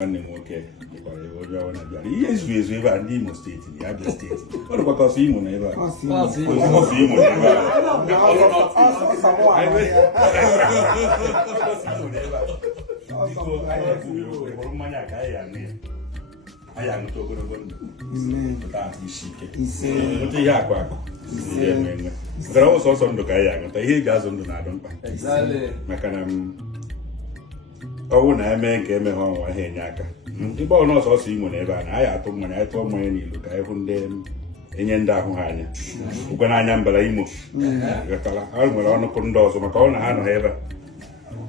nwanne m nwoke dịkwara onye ọrụ na-abịara ihe ezu ezu ebe a ndị Imo steeti na Abia steeti ọ dịkwa ka ọsọ Imo na ebe a ọsọ Imo na ebe a mmanya ka anyị aṅụ ya anyị aṅụta ogologo ndụ pụta ahụ isi ike nweta ihe akụ akụ ihe enwe enwe gara ọsọsọ ndụ ka anyị aṅụta ihe eji azụ ndụ na-adụ mkpa maka na ọwụ na eme nke eme ha ọnwa ha enye aka ịgba ọnụ ọsọsọ Imo na ebe a na anyị atụ mmanya anyị tụọ mmanya n'ilu ka anyị hụ ndị enye ndị ahụ ha anya ụkwe n'anya mbara Imo gatara ha nwere ọnụkụ ndị ọzọ maka ọ na ha nọ ebe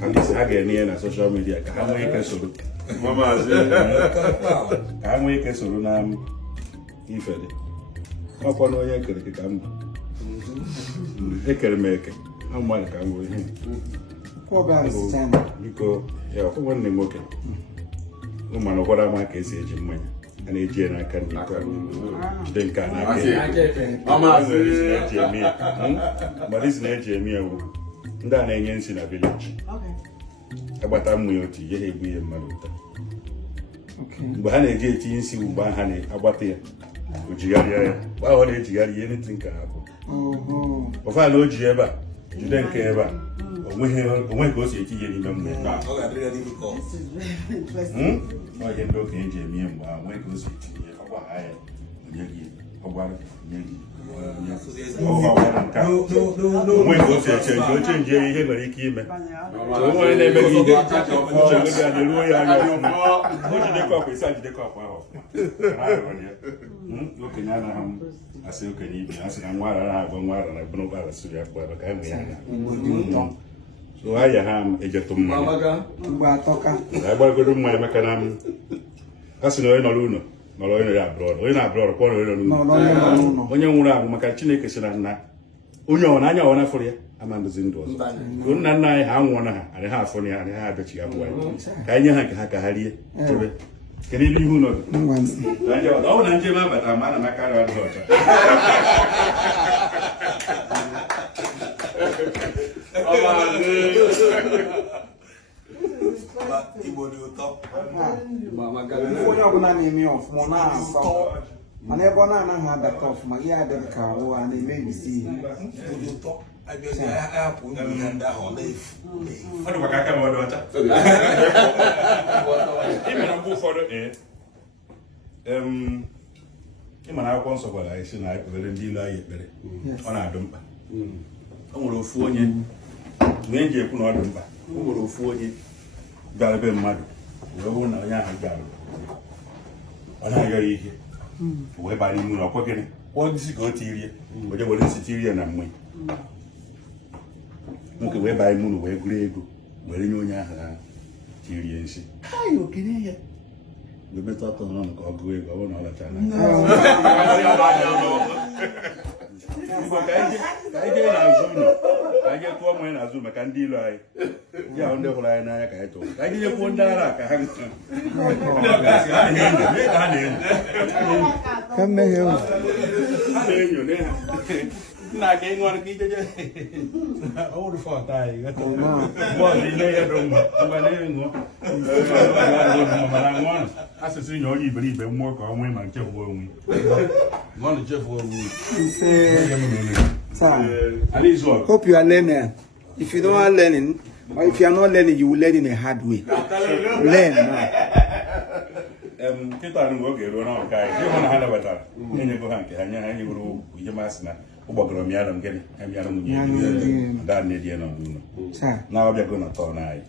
a ha ga-eme ihe na soshal midia ka ha nwee ike soro ka ha nwee ike soro na ifede ọkwa na onye ekere ka m ekere m eke mmadụ ka m nwee ihe biko ya nwanne m nwoke ụmụana ụkwara ama ka esi eji mmanya a na-eji ya n'aka jide nke a n'aka mgbe isi na-eji eme ya bụ ndị a na-enye nsi na vileji agbata mmụ ya otu ihe ha egbu ihe mmadụ ụta mgbe ha na-eji etinye nsi mgbe ha na-agbata ya o jigharịa ya mgbe ahụ na-ejigharị ihe ntị nke ha bụ ọfala o ji ebe a jide nke ebe a onwe ka o si etinye n'ime mmụọ ihe ndị okenye ji eme mgbe ahụ nwee ka o si etinye ọgwa ha ya onye gị ọgwara nye gị onwe ka o si eche nke oche nje ihe nwere ike ime onwe na-eme gị ihe uche gị ga na-eruo ya anya ọfụma o jidekọ ọkwa isi ajidekọ ọkwa ahụ ọfụma okenye anaghị m asị okenye ibe ya asị na nwa ara ha agba nwa ara na bụrụ ụgbọala siri ya kpọrọ ka enwe ya anya so aya ha ejetụ mmanya agbagoro mmanya maka na a sị na onye nọrọ ụlọ nọrọ onye ya abụrụ onye na-abụrụ ọrụ kpọrọ onye nọrọ ụlọ onye nwụrụ anwụ maka Chineke sị na nna onye ọna anya ọna fụrụ ya ama ndozi ndụ ọzọ ka nna nna anyị ha nwụọ na ha adị ha afọ ya adị ha abịachighị abụọ anyị ka anyị nye ha nke ha ka ha rie chebe kedu ebe ihu nọdụ ọ bụ na njem abata ma a na makarị adịghị ọcha onye ọbụla na-eme ọfụma na-asọ mana ebe ọ na-anaghị adata ọfụma ihe adịghị ka ụwa na-emebisi ihe ịma na akwụkwọ nsọ gwara anyị sị na anyị kpebere ndị ilu anyị ekpere ọ na-adụ mkpa o nwere ofu onye mgbe e ji ekwu na ọ dị mkpa o nwere ofu onye bịara ebe mmadụ wee hụ na onye ahụ bịara ọ na-ayọrọ ihe wee bara ime na ọkwa gịnị kwụọ isi ka o tirie onye were isi tirie na mmanya nwoke wee baa ime ụlọ wee gụrụ ego were nye onye ahụ ha tirie nsị okene ya wee metụ ọtọ n'ọnụ ka ọ gụọ ego ọ bụrụ na ọ lachara ka anyị jee n'azụ ụlọ ka anyị jee tụọ mmanya n'azụ maka ndị ilo anyị ya ndị hụrụ anyị n'anya ka anyị tụọ ka anyị jekwuo ndị ara ka ha na-enyo nna ka ị ṅụrụ ka ijeje ọwụrụ fọta anyị bọọlụ ile ihe dị mma mgbe na-eṅụọ mana ṅụọ asụsụ nye onye iberibe mmụọ ka ọ nwee ma nchefuo onwe ṅụọ chefuo onwe hope you are learning. If you don't are learning, or if you are not learning, you will learn in a hard way. Learn now. Kita anu oge ruo na ọka anyị ịhụ na ha nabatara enyego ha nke ha nye ha enye bụrụ ihe masị na ụgbọgọrọ mịara m gịnị emịara m nye ada na-edie na ọgwụ ụlọ na ọbịago na tọ na anyị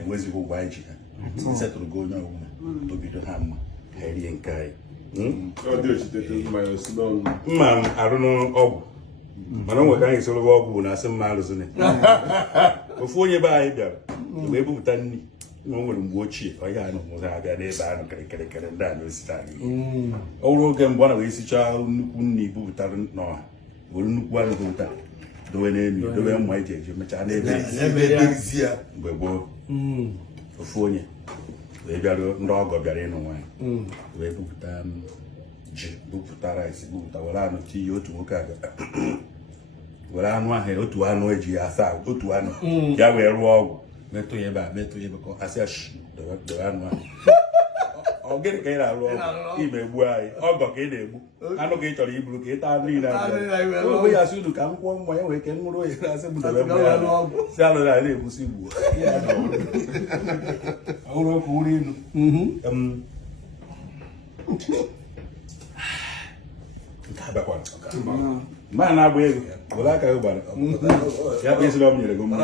enwezighị ụgwọ anyị ji ha setụrụgo onye ọbụla obido ha mma ha erie nke anyị mma arụ n'ọgwụ mana nwere ka anyị soro ọgwụ na asị mma arụzịnị ofu onye be anyị bịara wee bupụta nri na o nwere mgbe ochie ọhịa anụ mụrụ abịa n'ebe anụ kịrịkịrịkịrị ndị a na-esita n'ihu ọ bụrụ oge mgbe ọ na wee sichaa nnukwu nri bupụtara n'ọha were nnukwu anụ bupụta dowe n'elu dowe mma eji eji mechaa n'ebe mgbe gboo ofu onye wee bịara ndị ọgọ bịara ịnụ nwaanyị wee bupụta ji bupụta rice bupụta were anụ tinye otu nwoke abịa were anụ ahụ otu anụ eji ya asa otu anụ ya wee rụọ ọgwụ metụ ya ebe a metụ ya ebe ka asị dowe anụ ahụ ọ gịnị ka ị na-alụ ọgụ ime egbu anyị ọgọ ka ị na-egbu anụ ka ị chọrọ iburu ka ị taa niile onwe ya sị unu ka m kwụọ mmanya nwee ke nwụrụ onye na-asị m debe mmanya si alụ na na-egbusi igbo ọhụrụ okwu uru ilu nke abịakwana mma na-agba ego were aka gị gbara ya bụ esiri ọ m nyere gị mma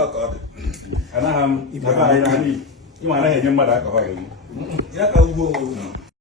anaghị m ịma anaghị enye mmadụ aka ha ya ka ugbo